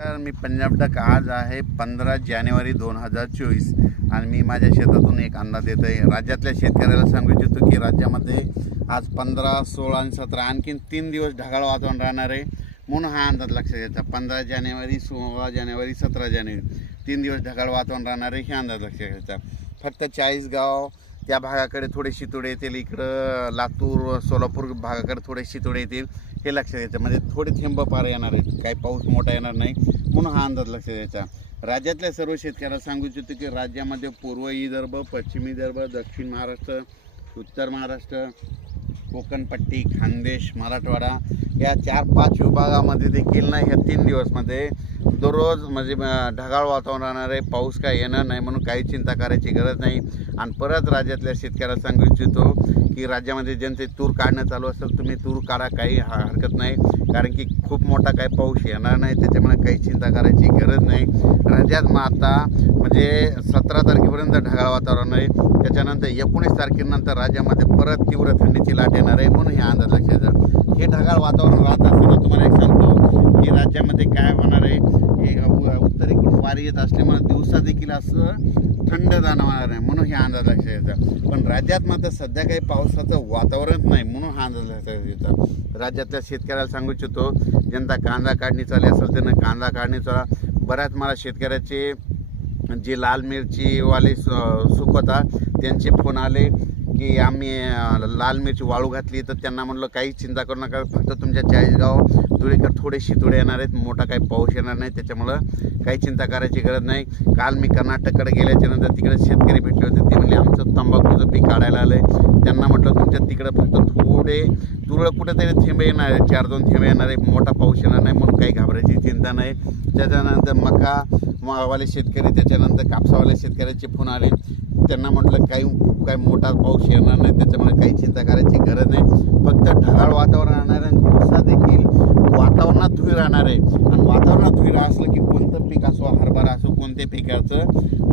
तर मी पंजाब डक आज आहे 15 जानेवारी 2024 आणि मी माझ्या शेतातून एक अंदाज देत आहे. राज्यातल्या शेतकऱ्याला सांगू इच्छितो की राज्यामध्ये आज 15, 16 आणि 17 आणखीन 3 दिवस ढगाळ वातावरण राहणार आहे. म्हणून हा अंदाज लक्षात घ्यायचा. 15 जानेवारी, 16 जानेवारी, 17 जानेवारी 3 दिवस ढगाळ वातावरण राहणार आहे, हे अंदाज लक्षात घ्यायचा. फक्त चाळीसगाव त्या भागाकडे थोडे शितोडे येतील, इकडं लातूर सोलापूर भागाकडे थोडे शितोडे येतील, हे लक्षात घ्यायचं. म्हणजे थोडे थेंब पार येणार आहेत, काही पाऊस मोठा येणार नाही, म्हणून हा अंदाज लक्षात द्यायचा. राज्यातल्या सर्व शेतकऱ्याला सांगू इच्छितो की राज्यामध्ये पूर्व विदर्भ, पश्चिम विदर्भ, दक्षिण महाराष्ट्र, उत्तर महाराष्ट्र, कोकणपट्टी, खानदेश, मराठवाडा या 4-5 विभागामध्ये देखील ना ह्या 3 दिवसमध्ये दररोज म्हणजे ढगाळ वातावरण राहणार आहे. पाऊस काय येणार नाही, म्हणून काही चिंता करायची गरज नाही. आणि परत राज्यातल्या शेतकऱ्याला सांगू इच्छितो की राज्यामध्ये ज्यांचे तूर काढणं चालू असेल, तुम्ही तूर काढा, काही हरकत नाही, कारण की खूप मोठा काही पाऊस येणार नाही, त्याच्यामुळे काही चिंता करायची गरज नाही. राज्यात मग आता म्हणजे 17 तारखेपर्यंत ढगाळ वातावरण आहे. त्याच्यानंतर 19 तारखेनंतर राज्यामध्ये परत तीव्र थंडीची लाट येणार आहे, म्हणून हे अंदाज लक्षात द्या. हे ढगाळ वातावरण राहत असताना तुम्हाला एक सांगतो की राज्यामध्ये काय होणार आहे. उत्तरेकडून वारी येत असल्यामुळे दिवसा देखील असं थंड जाणवणार नाही, म्हणून हे अंदाज लक्षात द्यायचा. पण राज्यात मात्र सध्या काही पावसाचं वातावरण नाही, म्हणून हा अंदाज लक्षात द्यायचा. राज्यातल्या शेतकऱ्याला सांगू इच्छितो, ज्यांचा कांदा काढणी चालली असेल त्यांना कांदा काढणी चाला. बऱ्याच मला शेतकऱ्याचे जे लाल मिरचीवाले सुकवता त्यांचे फोन आले की आम्ही लाल मिरची वाळू घातली, तर त्यांना म्हणलं काही चिंता करू नका, फक्त तुमच्या चाळीसगाव धुळेकर थोडे शितोडे येणार आहेत, मोठा काही पाऊस येणार नाही, त्याच्यामुळं काही चिंता करायची गरज नाही. काल मी कर्नाटककडे गेल्याच्यानंतर तिकडे शेतकरी भेटले होते, ते म्हणले आमचं तंबाखूचं पीक काढायला आलं आहे. त्यांना म्हटलं तुमच्या तिकडं फक्त थोडे तुरळक कुठेतरी थेंबे येणार आहे, 4-2 थेंबे येणार आहे, मोठा पाऊस येणार नाही, म्हणून काही घाबरायची चिंता नाही. त्याच्यानंतर मकावाले शेतकरी, त्याच्यानंतर कापसावाले शेतकऱ्याचे फोन आले, त्यांना म्हटलं काही मोठा पाऊस येणार नाही, त्याच्यामुळे काही चिंता करायची गरज नाही. फक्त ढगाळ वातावरण राहणार आहे, दिवसा देखील वातावरणात धुळी राहणार आहे. आणि वातावरणात धुळी असलं की कोणतं पीक असो, हरभरा असो, कोणत्या पिकाचं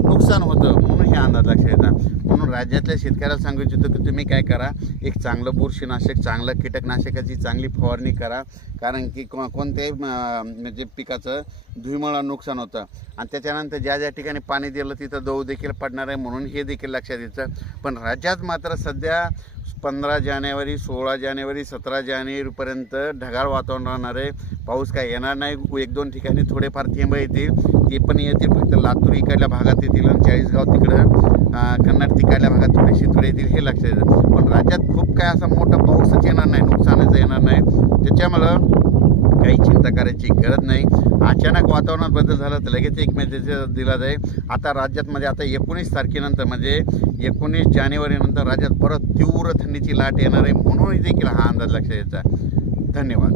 नुकसान होतं, म्हणून हे अंदाज लक्षात येतात. म्हणून राज्यातल्या शेतकऱ्याला सांगू इच्छितो की तुम्ही काय करा, एक चांगलं बुरशीनाशक, चांगलं कीटकनाशकाची चांगली फवारणी करा, कारण की कोणत्याही म्हणजे पिकाचं धुळीमुळे नुकसान होतं. आणि त्याच्यानंतर ज्या ज्या ठिकाणी पाणी दिलं तिथं दव देखील पडणार आहे, म्हणून हे देखील लक्षात द्यायचं. पण राज्यात मात्र सध्या 15 जानेवारी, 16 जानेवारी, 17 जानेवारीपर्यंत ढगाळ वातावरण राहणार आहे. पाऊस काय येणार नाही. 1-2 ठिकाणी थोडेफार थेंब येतील, ते पण येतील, फक्त लातूर इकडल्या भागात येतील आणि चाळीसगाव तिकडं कन्नड तिकडल्या भागात थोडे शितोडे येतील, हे लक्षात येतं. पण राज्यात खूप काय असा मोठा पाऊसच येणार नाही, नुकसानच येणार नाही, त्याच्यामुळं काही चिंता करायची गरज नाही. अचानक वातावरणात बदल झाला तर लगेच एक मेसेज दिला जाईल. आता राज्यातमध्ये आता 19 तारखेनंतर म्हणजे 19 जानेवारीनंतर राज्यात परत तीव्र थंडीची लाट येणार आहे, म्हणून देखील हा अंदाज लक्षात यायचा. धन्यवाद.